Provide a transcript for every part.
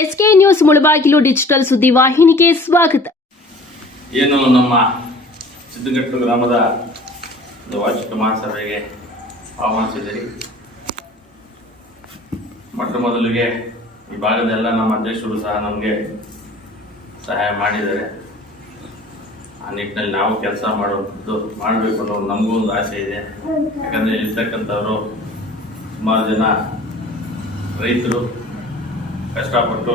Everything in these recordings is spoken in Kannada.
ಎಸ್ಕೆ ನ್ಯೂಸ್ ಮುಳಬಾಗಿಲು ಡಿಜಿಟಲ್ ಸುದ್ದಿವಾಹಿನಿಗೆ ಸ್ವಾಗತ. ಏನು ನಮ್ಮ ಸಿದ್ದಘಟ್ಟ ಗ್ರಾಮದ ವಾರ್ಷಿಕ ಮಹಾಸಭೆಗೆ ಆಹ್ವಾನಿಸಿದ್ದೀರಿ. ಮೊಟ್ಟ ಮೊದಲಿಗೆ ಈ ಭಾಗದೆಲ್ಲ ನಮ್ಮ ಅಧ್ಯಕ್ಷರು ಸಹ ನಮಗೆ ಸಹಾಯ ಮಾಡಿದ್ದಾರೆ. ಆ ನಿಟ್ಟಿನಲ್ಲಿ ನಾವು ಕೆಲಸ ಮಾಡಬೇಕು ಅನ್ನೋ ನಮಗೂ ಒಂದು ಆಸೆ ಇದೆ. ಯಾಕಂದರೆ ಇರ್ತಕ್ಕಂಥವರು ಸುಮಾರು ಜನ ರೈತರು, ಕಷ್ಟಪಟ್ಟು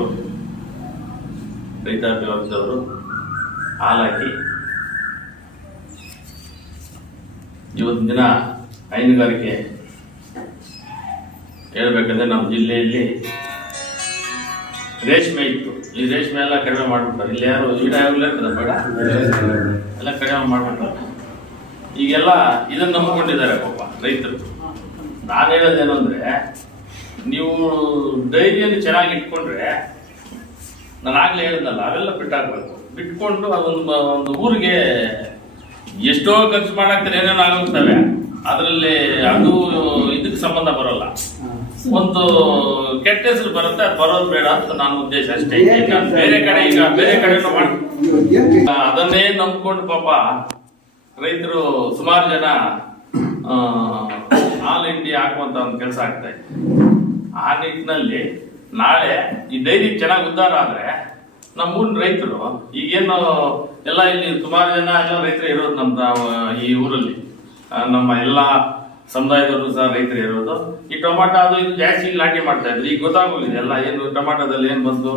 ರೈತಾಪಿ ವರ್ಗದವರು ಹಾಲಾಕಿ ಇವತ್ತಿನ ದಿನ ಹೈನುಗಾರಿಕೆ ಹೇಳ್ಬೇಕಂದ್ರೆ ನಮ್ಮ ಜಿಲ್ಲೆಯಲ್ಲಿ ರೇಷ್ಮೆ ಇತ್ತು. ಈ ರೇಷ್ಮೆ ಎಲ್ಲ ಕಡಿಮೆ ಮಾಡಿಬಿಟ್ಟಾರೆ. ಇಲ್ಲಿ ಯಾರು ಈಡ ಇರ್ತದೆ ಬೇಡ ಎಲ್ಲ ಕಡಿಮೆ ಮಾಡಿಬಿಟ್ಟಾರೆ. ಈಗೆಲ್ಲ ಇದನ್ನು ನಂಬಿಕೊಂಡಿದ್ದಾರೆ ಪಾಪ ರೈತರು. ನಾನು ಹೇಳೋದೇನು ಅಂದರೆ, ನೀವು ಡೈರಿಯನ್ನು ಚೆನ್ನಾಗಿ ಇಟ್ಕೊಂಡ್ರೆ, ನಾನು ಆಗಲೇ ಹೇಳಿದ್ನಲ್ಲ, ಅವೆಲ್ಲ ಬಿಟ್ಟಾಗಬೇಕು. ಬಿಟ್ಕೊಂಡು ಒಂದು ಊರಿಗೆ ಎಷ್ಟೋ ಖರ್ಚು ಮಾಡಾಕ್ತಾರೆ, ಏನೇನೋ ಆಗೋಗ್ತವೆ. ಅದರಲ್ಲಿ ಅದು ಇದಕ್ಕೆ ಸಂಬಂಧ ಬರೋಲ್ಲ. ಒಂದು ಕೆಟ್ಟ ಹೆಸರು ಬರುತ್ತೆ, ಅದು ಬರೋದು ಬೇಡ ಅಂತ ನನ್ನ ಉದ್ದೇಶ ಅಷ್ಟೇ. ಬೇರೆ ಕಡೆನೂ ಮಾಡಿ ಅದನ್ನೇ ನಂಬ್ಕೊಂಡು ಪಾಪ ರೈತರು ಸುಮಾರು ಜನ ಹಾಲು ಹಿಂಡಿ ಹಾಕುವಂತ ಒಂದು ಕೆಲಸ ಆಗ್ತಾ ಇದೆ. ಆ ನಿಟ್ಟಿನಲ್ಲಿ ನಾಳೆ ಈ ಡೈರಿ ಚೆನ್ನಾಗಿ ಉದ್ಧಾರ ಆದ್ರೆ ನಮ್ಮೂರಿನ ರೈತರು ಈಗೇನು ಎಲ್ಲ ಇಲ್ಲಿ ಸುಮಾರು ಜನ ಎಲ್ಲ ರೈತರು ಇರೋದು ನಮ್ಮ ಈ ಊರಲ್ಲಿ. ನಮ್ಮ ಎಲ್ಲ ಸಮುದಾಯದವರು ಸಹ ರೈತರು ಇರೋದು. ಈ ಟೊಮಾಟೊ ಅದು ಇದು ಜಾಸ್ತಿ ಇಲ್ಲಿ ನಾಟಿ ಮಾಡ್ತಾ ಇದ್ರು. ಈಗ ಗೊತ್ತಾಗೋಗಿದೆ ಎಲ್ಲ, ಏನು ಟೊಮಾಟೋದಲ್ಲಿ ಏನು ಬಂದು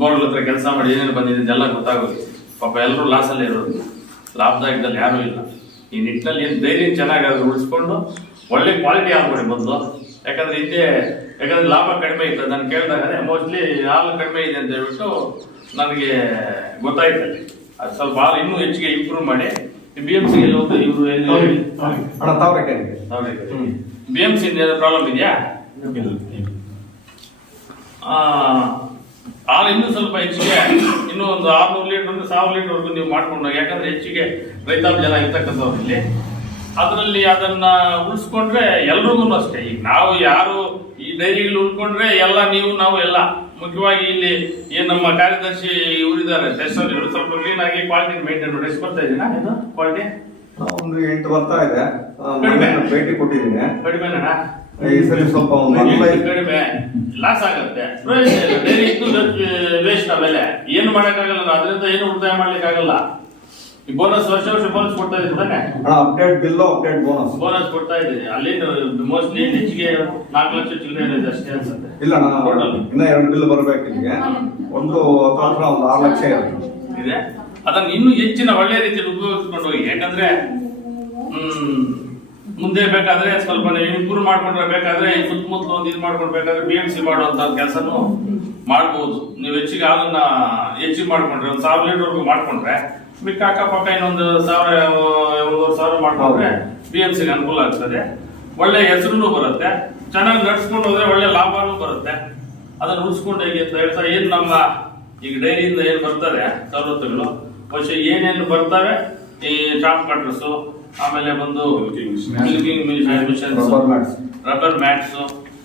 ಬೋರ್ಗಳ ಹತ್ರ ಕೆಲಸ ಮಾಡಿ ಏನೇನು ಬಂದಿದೆ ಎಲ್ಲ ಗೊತ್ತಾಗೋಗಿದೆ. ಪಾಪ ಎಲ್ಲರೂ ಲಾಸಲ್ಲೇ ಇರೋದು, ಲಾಭದಾಯಕದಲ್ಲಿ ಯಾರೂ ಇಲ್ಲ. ಈ ನಿಟ್ಟಿನಲ್ಲಿ ಏನು ಧೈರ್ಯ ಚೆನ್ನಾಗಿ ಅದು ಉಳಿಸ್ಕೊಂಡು ಒಳ್ಳೆ ಕ್ವಾಲಿಟಿ ಆಗ್ಬಿಡಿ ಮೊದಲು. ಯಾಕಂದ್ರೆ ಲಾಭ ಕಡಿಮೆ ಇತ್ತು. ನಾನು ಕೇಳಿದಾಗ ಮೋಸ್ಟ್ಲಿ ಹಾಲು ಕಡಿಮೆ ಇದೆ ಅಂತ ಹೇಳ್ಬಿಟ್ಟು ನನಗೆ ಗೊತ್ತಾಯ್ತಲ್ಲಿ. ಅದು ಸ್ವಲ್ಪ ಹಾಲು ಇನ್ನೂ ಹೆಚ್ಚಿಗೆ ಇಂಪ್ರೂವ್ ಮಾಡಿ BMC ಗೆ ಹೋಗಿ ಇವರು BMC ಪ್ರಾಬ್ಲಮ್ ಇದೆಯಾ? ಹಾಲು ಇನ್ನೂ ಸ್ವಲ್ಪ ಹೆಚ್ಚಿಗೆ, ಇನ್ನೂ ಒಂದು 600 ಲೀಟರ್ 1000 ಲೀಟರ್ವರೆಗೂ ನೀವು ಮಾಡ್ಕೊಂಡು, ಯಾಕಂದ್ರೆ ಹೆಚ್ಚಿಗೆ ರೈತಾಪಿ ಜನ ಇರ್ತಕ್ಕಂಥವ್ರು ಇಲ್ಲಿ. ಅದರಲ್ಲಿ ಅದನ್ನ ಉಳಿಸ್ಕೊಂಡ್ರೆ ಎಲ್ರಿಗೂ ಅಷ್ಟೇ. ಈಗ ನಾವು ಯಾರು ಈ ಡೈರಿಗಳು ಉಳ್ಕೊಂಡ್ರೆ ಎಲ್ಲ ನೀವು ನಾವು ಎಲ್ಲ. ಮುಖ್ಯವಾಗಿ ಇಲ್ಲಿ ಏನ್ ನಮ್ಮ ಕಾರ್ಯದರ್ಶಿ ಇವರಿದ್ದಾರೆ ಟೆಸ್ಟರ್, ಇವರು ಸ್ವಲ್ಪ ಕ್ಲೀನ್ ಆಗಿ ಕ್ವಾಲಿಟಿ ಮೇಂಟೈನ್ ಮಾಡಿ. ಎಷ್ಟು ಬರ್ತಾ ಇದೀನಾ ಇದು ಕ್ವಾಲಿಟಿ? ಒಂದು 8 ಬರ್ತಾ ಇದೆ. ಭೇಟಿ ಕೊಟ್ಟಿದ್ದೀನಿ. ಕಡಿಮೆನಾ? ಈ ಸರಿ ಸ್ವಲ್ಪ ಕಡಿಮೆ ಲಾಸ್ ಆಗುತ್ತೆ. ಡೈರಿ ಇದ್ದು ವೇಸ್ಟ್. ಆಮೇಲೆ ಏನು ಮಾಡಕ್ಕಾಗಲ್ಲ, ಅದರಿಂದ ಏನು ಉಳಿತಾಯ ಮಾಡ್ಲಿಕ್ಕೆ ಆಗಲ್ಲ. ಈ ಬೋನಸ್ ವರ್ಷ ಬೋನಸ್ ಕೊಡ್ತಾ ಇದ್ದೀವಿ ತಾನೆ? ಅಪ್ಡೇಟ್ ಬಿಲ್, ಅಪ್ಡೇಟ್ ಬೋನಸ್ ಕೊಡ್ತಾ ಇದ್ದೀನಿ. ಅಲ್ಲಿ ಮೋಸ್ಟ್ಲಿ ಹೆಚ್ಚಿಗೆ 4 ಲಕ್ಷ ಚಿಲ್ಲರೆ ಇದೆ ಅಷ್ಟೇ ಅನ್ಸುತ್ತೆ. ಇಲ್ಲ, ಇನ್ನ 2 ಬಿಲ್ ಬರ್ಬೇಕು. ಇಲ್ಲಿಗೆ ಒಂದು 6 ಲಕ್ಷ ಇದೆ. ಅದನ್ನ ಇನ್ನೂ ಹೆಚ್ಚಿನ ಒಳ್ಳೆ ರೀತಿಯಲ್ಲಿ ಉಪಯೋಗಿಸ್ಕೊಂಡು ಹೋಗಿ. ಯಾಕಂದ್ರೆ ಮುಂದೆ ಬೇಕಾದ್ರೆ ಸ್ವಲ್ಪ ಇಂಪ್ರೂವ್ ಮಾಡ್ಕೊಂಡ್ರೆ, ಬೇಕಾದ್ರೆ ಸುತ್ತಮುತ್ತಲು ಒಂದು ಇದು ಮಾಡ್ಕೊಡ್ಬೇಕಾದ್ರೆ BMC ಮಾಡುವಂತ ಕೆಲಸನೂ ಮಾಡ್ಬೋದು. ನೀವು ಹೆಚ್ಚಿಗೆ ಹಾಲನ್ನ ಹೆಚ್ಚಿಗೆ ಮಾಡ್ಕೊಂಡ್ರೆ, ಒಂದು 1000 ಲೀಟರ್ವರೆಗೂ ಮಾಡ್ಕೊಂಡ್ರೆ, ಮಿಕ್ಕ ಅಕ್ಕಪಕ್ಕ ಇನ್ನೊಂದು 1000 ಮಾಡ್ಕೊಂಡ್ರೆ BMC ಗೆ ಅನುಕೂಲ ಆಗ್ತದೆ. ಒಳ್ಳೆ ಹೆಸರು ಬರುತ್ತೆ. ಚೆನ್ನಾಗಿ ನಡ್ಸ್ಕೊಂಡು ಹೋದ್ರೆ ಒಳ್ಳೆ ಲಾಭನೂ ಬರುತ್ತೆ. ಅದನ್ನ ಉಳಿಸ್ಕೊಂಡು ಹೇಗೆ ಅಂತ ಹೇಳ್ತಾ, ಏನ್ ನಮ್ಮ ಈಗ ಡೈರಿಯಿಂದ ಏನ್ ಬರ್ತದೆ ಸವಲತ್ತುಗಳು, ಬಹುಶಃ ಏನೇನು ಬರ್ತವೆ, ಈ ಟಾಪ್ ಕಟ್ರಸ್, ಆಮೇಲೆ ಬಂದು ಮಿಲ್ಕಿಂಗ್ ಮಿಷನ್ಸ್, ರಬ್ಬರ್ ಮ್ಯಾಟ್ಸ್,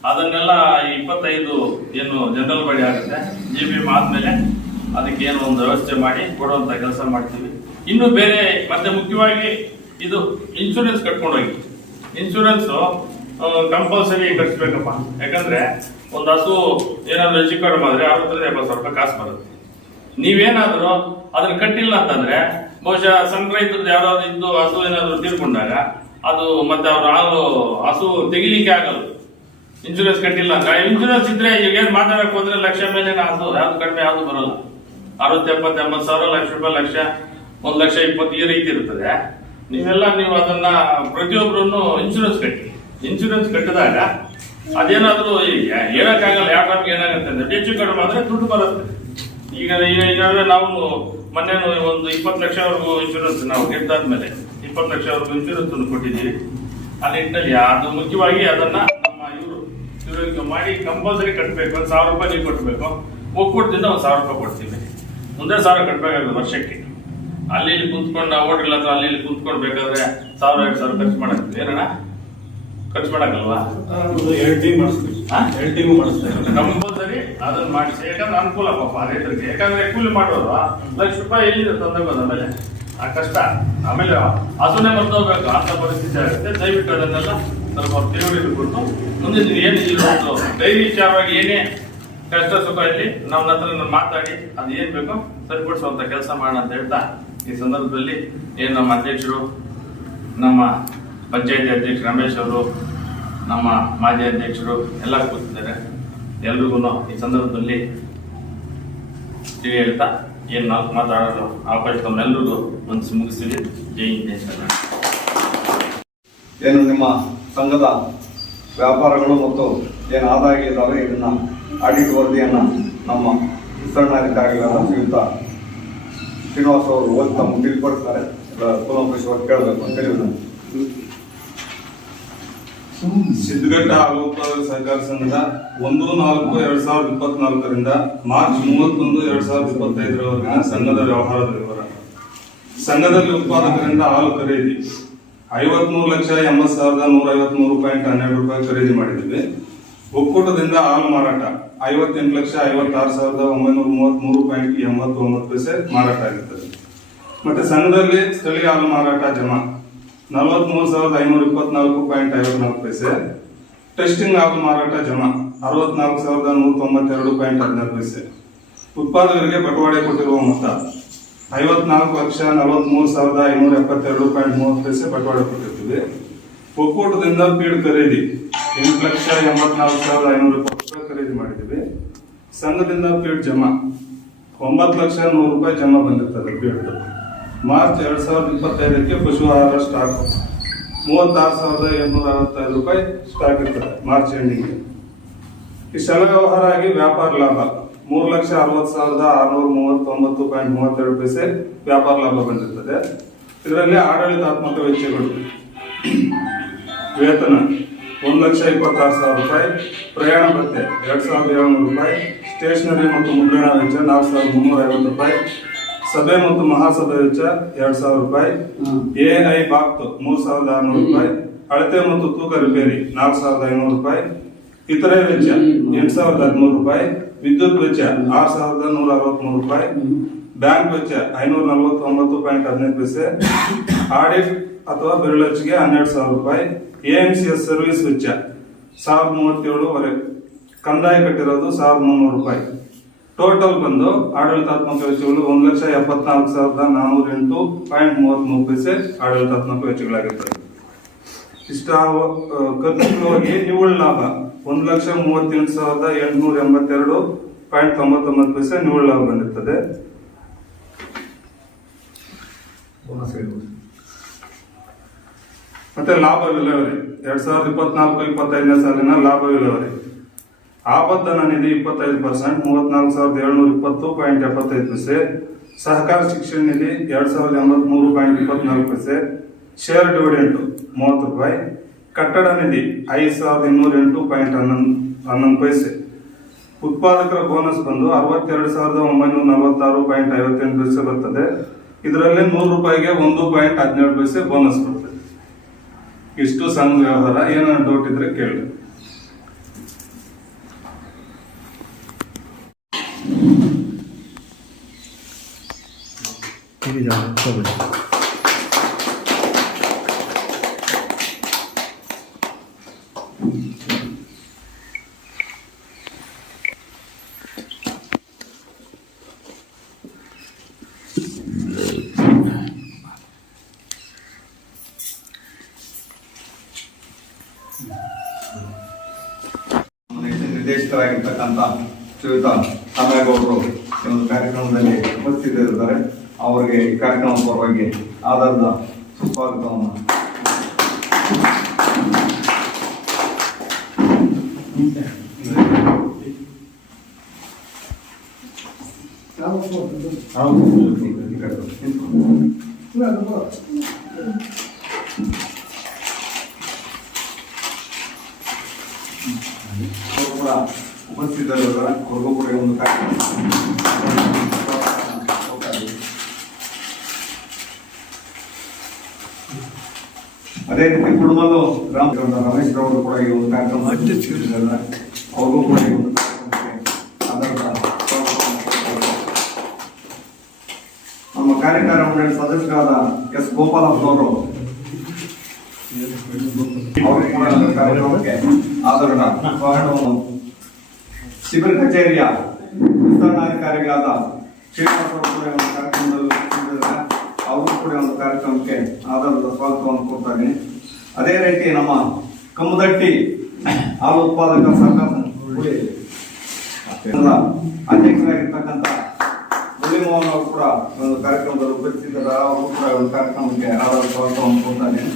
ಅದನ್ನೆಲ್ಲ 25 ಏನು ಜನರಲ್ ಬಾಡಿ ಆಗುತ್ತೆ. GPM ಆದ್ಮೇಲೆ ಅದಕ್ಕೆ ಏನೋ ಒಂದು ವ್ಯವಸ್ಥೆ ಮಾಡಿ ಕೊಡುವಂತ ಕೆಲಸ ಮಾಡ್ತೀವಿ. ಇನ್ನು ಬೇರೆ ಮತ್ತೆ ಮುಖ್ಯವಾಗಿ ಇದು ಇನ್ಶೂರೆನ್ಸ್ ಕಟ್ಕೊಂಡೋಗಿ. ಇನ್ಶೂರೆನ್ಸ್ ಕಂಪಲ್ಸರಿ ಕಟ್ಸ್ಬೇಕಪ್ಪ. ಯಾಕಂದ್ರೆ ಒಂದು ಹಸು ಏನಾದ್ರು ಹೆಚ್ಚು ಕಡಿಮೆ ಆದ್ರೆ 60-70 ಸಾವಿರ ರೂಪಾಯಿ ಕಾಸು ಬರುತ್ತೆ. ನೀವೇನಾದ್ರು ಅದನ್ನ ಕಟ್ಟಿಲ್ಲ ಅಂತಂದ್ರೆ, ಬಹುಶಃ ಸಣ್ಣ ರೈತರದ್ದು ಯಾವ್ದಾದ್ರು ಇದ್ದು ಹಸು ಏನಾದ್ರು ತೀರ್ಕೊಂಡಾಗ ಅದು ಮತ್ತೆ ಅವ್ರ ಹಾಲು ಹಸು ತೆಗಿಲಿಕ್ಕೆ ಆಗಲ್ಲ. ಇನ್ಶೂರೆನ್ಸ್ ಕಟ್ಟಿಲ್ಲ ಅಂತ. ಇನ್ಶೂರೆನ್ಸ್ ಇದ್ರೆ ಈಗ ಏನ್ ಮಾತಾಡಕ್ ಹೋದ್ರೆ ಲಕ್ಷ ಮೇಲೆ ಹಸು ಯಾವ್ದು ಕಡಿಮೆ ಯಾವ್ದು ಬರಲ್ಲ. 60-70 ಸಾವಿರ, ಲಕ್ಷ ರೂಪಾಯಿ, ಲಕ್ಷ, 1,20,000 ಈ ರೀತಿ ಇರ್ತದೆ. ನೀವು ಅದನ್ನ ಪ್ರತಿಯೊಬ್ಬರು ಇನ್ಶೂರೆನ್ಸ್ ಕಟ್ಟಿ. ಇನ್ಶೂರೆನ್ಸ್ ಕಟ್ಟಿದಾಗ ಅದೇನಾದ್ರೂ ಹೇಳಕ್ಕಾಗಲ್ಲ ಯಾವ ಟೈಮ್ಗೆ ಏನಾಗುತ್ತೆ ಅಂದ್ರೆ, ಹೆಚ್ಚು ಕಡಿಮೆ ಆದ್ರೆ ದುಡ್ಡು ಬರುತ್ತೆ. ಈಗಾಗಲೇ ನಾವು ಮೊನ್ನೆ ಒಂದು 20 ಲಕ್ಷವರೆಗೂ ಇನ್ಶೂರೆನ್ಸ್ ನಾವು ಗೆದ್ದಾದ್ಮೇಲೆ 20 ಲಕ್ಷವರೆಗೂ ಇನ್ಶೂರೆನ್ಸ್ ಕೊಟ್ಟಿದ್ದೀವಿ. ಆ ನಿಟ್ಟಿನಲ್ಲಿ ಅದು ಮುಖ್ಯವಾಗಿ ಅದನ್ನ ನಮ್ಮ ಇವರು ಮಾಡಿ ಕಂಪಲ್ಸರಿ ಕಟ್ಟಬೇಕು. 1,000 ರೂಪಾಯಿ ನೀವು ಕಟ್ಟಬೇಕು. ಒಕ್ಕೂಟದಿಂದ 1,000 ರೂಪಾಯಿ ಕೊಡ್ತೀವಿ. ಮುಂದೆ 1,000 ಕಟ್ಟಬೇಕಾಗುತ್ತೆ ವರ್ಷಕ್ಕೆ. ಅಲ್ಲಿ ಇಲ್ಲಿ ಕುಂತ್ಕೊಂಡು ನಾವು ಹೋಟೆಲ್ ಹತ್ರ ಅಲ್ಲಿ ಇಲ್ಲಿ ಕುಂತ್ಕೊಂಡು ಬೇಕಾದ್ರೆ 1,000-2,000 ಖರ್ಚು ಮಾಡಕ್ಕೆ ಏನಣ್ಣ ಖರ್ಚು ಮಾಡಕ್ಕಲ್ವಾ? 2 ಟೀಮ್ ಮಾಡಿಸ್ತೀವಿ. ಕಂಪಲ್ಸರಿ ಅದನ್ನ ಮಾಡಿಸಿ, ಯಾಕಂದ್ರೆ ಅನುಕೂಲ ಪಾಪ ರೈತರಿಗೆ. ಯಾಕಂದ್ರೆ ಕೂಲಿ ಮಾಡೋರು ₹1,00,000 ಎಲ್ಲಿದೆ ತಂದೋಗೋದು, ಆಮೇಲೆ ಆ ಕಷ್ಟ, ಆಮೇಲೆ ಅದನ್ನೇ ಮರ್ತೋಗ್ಬೇಕು ಅಂತ ಪರಿಸ್ಥಿತಿ ಆಗುತ್ತೆ. ದಯವಿಟ್ಟು ಅದನ್ನೆಲ್ಲ ಸ್ವಲ್ಪ ತಿಳುವಳಿಕೆ ಕೊಟ್ಟು ಮುಂದೆ ನೀವು ಏನು ಒಂದು ಡೈರಿ ವಿಚಾರವಾಗಿ ಏನೇ ಕಷ್ಟ ಸುಖ ಇಲ್ಲಿ ನಮ್ಮ ಹತ್ರ ಮಾತಾಡಿ ಅದು ಏನ್ ಬೇಕೋ ಸರಿಪಡಿಸುವಂತ ಕೆಲಸ ಮಾಡೋಣ ಅಂತ ಹೇಳ್ತಾ, ಈ ಸಂದರ್ಭದಲ್ಲಿ ಏನು ನಮ್ಮ ಅಧ್ಯಕ್ಷರು, ನಮ್ಮ ಪಂಚಾಯತಿ ಅಧ್ಯಕ್ಷರು ರಮೇಶ್ ಅವರು, ನಮ್ಮ ಮಾಜಿ ಅಧ್ಯಕ್ಷರು ಎಲ್ಲ ಕೂತಿದ್ದಾರೆ. ಎಲ್ರಿಗೂ ಈ ಸಂದರ್ಭದಲ್ಲಿ ತಿಳಿ ಹೇಳ್ತಾ ಏನು ನಾವು ಮಾತಾಡೋದು ಅವಕಾಶ ತಮ್ಮೆಲ್ಲರಿಗೂ ಒಂದು ಮುಗಿಸ್ತೀವಿ. ಜೈ ಹಿಂದ್, ಜೈ ಕರ್ನಾಟಕ. ಏನು ನಿಮ್ಮ ಸಂಘದ ವ್ಯಾಪಾರಗಳು ಮತ್ತು ಏನು ಆದಾಯ ಇದ್ದಾವೆ ಇದನ್ನ ಆಡಿಟ್ ವರದಿಯನ್ನು ನಮ್ಮ ವಿಸ್ತರಣಾಧಿಕಾರಿಗಳಾದ ಶ್ರೀಯುತ ಶ್ರೀನಿವಾಸ್ ಅವರು ಓದಿ ತಮ್ಮ ತಿಳಿಪಡಿಸ್ತಾರೆ. ಕೂಲಂಕಷವಾಗಿ ಕೇಳಬೇಕು ಅಂತ ಹೇಳಿ ಸಿದ್ಧಘಟ್ಟ ಹಾಲು ಉತ್ಪಾದಕ ಸಹಕಾರ ಸಂಘದ 1/4/2024 ಮಾರ್ಚ್ 31, 2025 ಸಂಘದ ವ್ಯವಹಾರದ ವಿವರ. ಸಂಘದಲ್ಲಿ ಉತ್ಪಾದಕರಿಂದ ಹಾಲು ಖರೀದಿ ₹53,80,153.12 ಖರೀದಿ ಮಾಡಿದ್ವಿ. ಒಕ್ಕೂಟದಿಂದ ಹಾಲು ಮಾರಾಟ ₹58,56,933.89 ಮಾರಾಟ ಆಗಿರ್ತದೆ. ಮತ್ತೆ ಸಂಘದಲ್ಲಿ ಸ್ಥಳೀಯ ಹಾಲು ಮಾರಾಟ ಜಮಾ ₹43,524.54. ಟೆಸ್ಟಿಂಗ್ ಹಾಲು ಮಾರಾಟ ಜಮಾ ₹64,192.14. ಉತ್ಪಾದಕರಿಗೆ ಬಟವಾಡೆ ಕೊಟ್ಟಿರುವ ಮೊತ್ತ ₹54,43,572.30 ಬಟವಾಡೆ ಕೊಟ್ಟಿರ್ತೀವಿ. ಒಕ್ಕೂಟದಿಂದ ಫೀಡ್ ಖರೀದಿ ₹8,84,520 ಖರೀದಿ ಮಾಡಿದ್ದೀವಿ. ಸಂಘದಿಂದ ಫೀಡ್ ಜಮಾ ₹9,100,000 ಜಮಾ ಬಂದಿರ್ತದೆ. ಫೀಡ್ ಮಾರ್ಚ್ 2025 ಪಶು ಆಹಾರ ಸ್ಟಾಕ್ ₹36,765 ಸ್ಟಾಕ್ ಇರ್ತದೆ ಮಾರ್ಚ್ ಎಂಡಿಂಗ್. ಇಷ್ಟೆಲ್ಲ ವ್ಯವಹಾರ ಆಗಿ ವ್ಯಾಪಾರ ಲಾಭ ₹3,60,639.32 ವ್ಯಾಪಾರ ಲಾಭ ಬಂದಿರ್ತದೆ. ಇದರಲ್ಲಿ ಆಡಳಿತಾತ್ಮಕ ವೆಚ್ಚಗಳು ವೇತನ ₹1,26,000, ಪ್ರಯಾಣ ಭತ್ಯೆ ₹2,700, ಸ್ಟೇಷನರಿ ಮತ್ತು ಮುದ್ರಣ ವೆಚ್ಚ ₹4,350, ಸಭೆ ಮತ್ತು ಮಹಾಸಭೆ ವೆಚ್ಚ ₹2,000, ಎಐ ಬಾಕ್ತ್ ₹3,600, ಅಳತೆ ಮತ್ತು ತೂಕ ರಿಪೇರಿ ₹4,500, ಇತರೆ ವೆಚ್ಚ ₹8,013, ವಿದ್ಯುತ್ ವೆಚ್ಚ ₹6,163, ಬ್ಯಾಂಕ್ ವೆಚ್ಚ ₹549.15, ಆಡಿಟ್ ಅಥವಾ ಬೆರಳಚ್ಚಿಗೆ ₹12,000, ಎಎಂಸಿಎಸ್ ಸರ್ವಿಸ್ ವೆಚ್ಚ ₹1,037, ಕಂದಾಯ ಕಟ್ಟಿರೋದು ₹1,300. ಟೋಟಲ್ ಬಂದು ಆಡಳಿತಾತ್ಮಕ ವೆಚ್ಚಗಳು ₹1,74,408.33 ಆಡಳಿತಾತ್ಮಕ ವೆಚ್ಚಗಳಾಗಿರ್ತದೆ. ಇಷ್ಟ ಖರ್ಚುಗಳಾಗಿ ನಿವ್ವಳ ಲಾಭ ₹1,38,882.99 ನಿವ್ವಳ ಲಾಭ ಬಂದಿರ್ತದೆ. ಮತ್ತೆ ಲಾಭ ವಿಲೇವಾರಿ 2024-25 ಸಾಲಿನ ಲಾಭ ವಿಲೇವಾರಿ ಆಬದ್ಧನ ನಿಧಿ 25%, ₹34,720.75. ಸಹಕಾರ ಶಿಕ್ಷಣ ನಿಧಿ ₹2,083.24. Share dividend ₹30. ಕಟ್ಟಡ ನಿಧಿ ₹5,208.11. ಉತ್ಪಾದಕರ ಬೋನಸ್ ಬಂದು ₹62,946.58 ಬರ್ತದೆ. ಇದರಲ್ಲಿ ₹100ಗೆ 1.17 ಬೋನಸ್ ಬರ್ತದೆ. ಇಷ್ಟು ಸಂಘ ವ್ಯವಹಾರ. ಏನಾದ್ರು ಡೌಟ್ ಇದ್ರೆ ಕೇಳಿ. ನಿರ್ದೇಶಕರಾಗಿರ್ತಕ್ಕಂಥ ಶ್ರೀಯುತ ರಾಮೇಗೌಡರು ಈ ಒಂದು ಕಾರ್ಯಕ್ರಮದಲ್ಲಿ ಉಪಸ್ಥಿತರಿದ್ದಾರೆ. ಅವರಿಗೆ ಈ ಕಾರ್ಯಕ್ರಮ ಪರವಾಗಿ ಆಧಾರದ ಸುಸ್ವಾಗತವನ್ನು. ಕೂಡ ಉಪಸ್ಥಿತರಿದ್ದಾರೆ. ಅವ್ರಿಗೂ ಕೂಡ ಒಂದು ಕಾರ್ಯಕ್ರಮ. ಅದೇ ರೀತಿ ಕುಟುಂಬದ ರಮೇಶ್ ರವರು ಕೂಡ ಈ ಒಂದು ಕಾರ್ಯಕ್ರಮ ಅವ್ರಿಗೂ ಕೂಡ ಈ ಒಂದು ಕಾರ್ಯಕ್ರಮಕ್ಕೆ ಕಾರ್ಯಕಾರಿ ಮಂಡಳಿ ಸದಸ್ಯರಾದ ಎಸ್ ಗೋಪಾಲಪ್ಪನವರು ಅವರು ಕೂಡ ಒಂದು ಕಾರ್ಯಕ್ರಮಕ್ಕೆ ಆದರಣ ಸ್ವಾಗತವನ್ನು ಶಿಬಿರ ಕಚೇರಿಯ ವಿಸ್ತರಣಾಧಿಕಾರಿಗಳಾದ ಶ್ರೀನಿವಾಸ ಅವರು ಕೂಡ ಒಂದು ಕಾರ್ಯಕ್ರಮದಲ್ಲಿ ಉಪಸ್ಥಿತರಿದ್ದಾರೆ. ಅವರು ಕೂಡ ಒಂದು ಕಾರ್ಯಕ್ರಮಕ್ಕೆ ಆಧಾರದ ಸ್ವಾಗತವನ್ನು ಕೊಡ್ತಾ ಇದ್ದೀನಿ. ಅದೇ ರೀತಿ ನಮ್ಮ ಕಮ್ಮದಟ್ಟಿ ಹಾಲು ಉತ್ಪಾದಕ ಸಹಕಾರ ಸಂಘದ ಅಧ್ಯಕ್ಷರಾಗಿರ್ತಕ್ಕಂಥ ಮುರಳೀಮೋಹನ್ ಅವರು ಕೂಡ ಒಂದು ಕಾರ್ಯಕ್ರಮದಲ್ಲಿ ಉಪಸ್ಥಿತರಿದ್ದಾರೆ. ಅವರು ಕೂಡ ಒಂದು ಕಾರ್ಯಕ್ರಮಕ್ಕೆ ಆಧಾರದ ಸ್ವಾಗತವನ್ನು ಕೊಡ್ತಾ ಇದ್ದೀನಿ.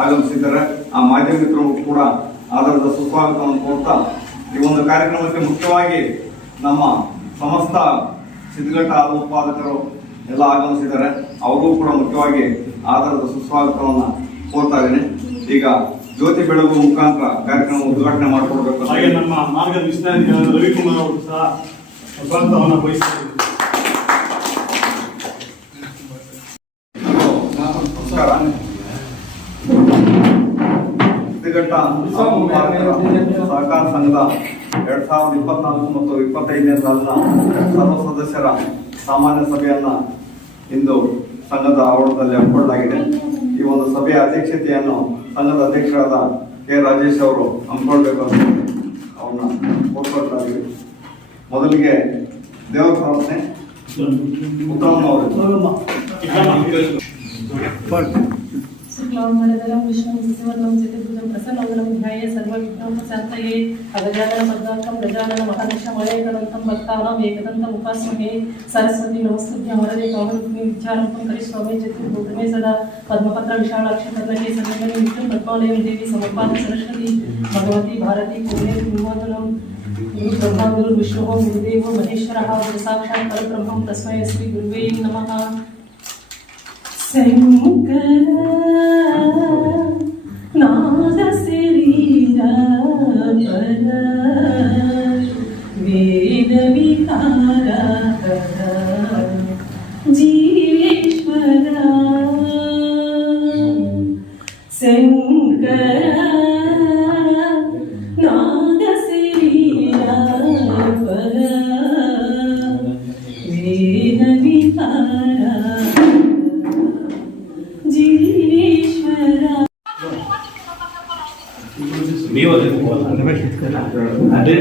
ಆಗಮಿಸಿದ್ದಾರೆ. ಆ ಮಾಧ್ಯಮ ಮಿತ್ರರು ಕೂಡ ಆಧಾರದ ಸುಸ್ವಾಗತವನ್ನು ಕೊಡ್ತಾ ಈ ಒಂದು ಕಾರ್ಯಕ್ರಮಕ್ಕೆ ಮುಖ್ಯವಾಗಿ ನಮ್ಮ ಸಮಸ್ತ ಸಿದ್ಧಘಟ್ಟ ಹಾಲು ಉತ್ಪಾದಕರು ಎಲ್ಲ ಆಗಮಿಸಿದ್ದಾರೆ. ಅವರು ಕೂಡ ಮುಖ್ಯವಾಗಿ ಆಧಾರದ ಸುಸ್ವಾಗತವನ್ನು ಕೋರ್ತಾ ಇದ್ದೀನಿ. ಈಗ ಜ್ಯೋತಿ ಬೆಳಗು ಮುಖಾಂತರ ಕಾರ್ಯಕ್ರಮ ಉದ್ಘಾಟನೆ ಮಾಡಿಕೊಡ್ಬೇಕು. ಹಾಗೆ ನಮ್ಮ ಮಾರ್ಗದರ್ಶನ ರವಿಕುಮಾರ್ ಅವರು ಸಹ ಸ್ವಾಗತವನ್ನು ಬಯಸ್ತಾರೆ. ನಮಸ್ಕಾರ. ಸಿದ್ಧಘಟ್ಟ ಸಹಕಾರ ಸಂಘದ 2024 ಮತ್ತು 25ನೇ ಸಾಲಿನ ಸರ್ವ ಸದಸ್ಯರ ಸಾಮಾನ್ಯ ಸಭೆಯನ್ನ ಇಂದು ಸಂಘದ ಆವರಣದಲ್ಲಿ ಹಮ್ಮಿಕೊಳ್ಳಲಾಗಿದೆ. ಈ ಒಂದು ಸಭೆಯ ಅಧ್ಯಕ್ಷತೆಯನ್ನು ಸಂಘದ ಅಧ್ಯಕ್ಷರಾದ ಕೆ ರಾಜೇಶ್ ಅವರು ಹಮ್ಮಿಕೊಳ್ಬೇಕು ಅಂತ ಅವ್ರನ್ನ ಕೋರ್ಕೊಳ್ತಾ ಇದ್ದೀವಿ. ಮೊದಲಿಗೆ ದೇವರ ಪ್ರಾರ್ಥನೆ ಉತ್ತಮನವರು. शुक्लांबरधरं विष्णुं शशिवर्णं चतुर्भुजं प्रसन्नवदनं ध्याये सर्वविघ्नोपशान्तये अगजाननपद्मार्कं गजाननमहर्निशमलयगणन्तं भक्तानां एकदन्तम् उपास्महे. सरस्वती नमस्तुभ्यं वरदे कामरूपिणी विद्यारम्भं करिष्यामि चतुर्भुजमे सदा पद्मपत्र विशालाक्षकर्णके सर्वगणे नित्यं पद्मालयं देवी समपाद सरस्वती भगवती भारती पुण्ये विमोदनं गुरु ब्रह्मा गुरु विष्णुः गुरुदेवो महेश्वरः गुरुसाक्षात् परब्रह्मं तस्मै श्री गुरुवे नमः. शंकर नाद शरीर पर वेद विकार जीवेश्वर शंकर नाद शरीर पर वेद विकार ನೀವು ಅದೇ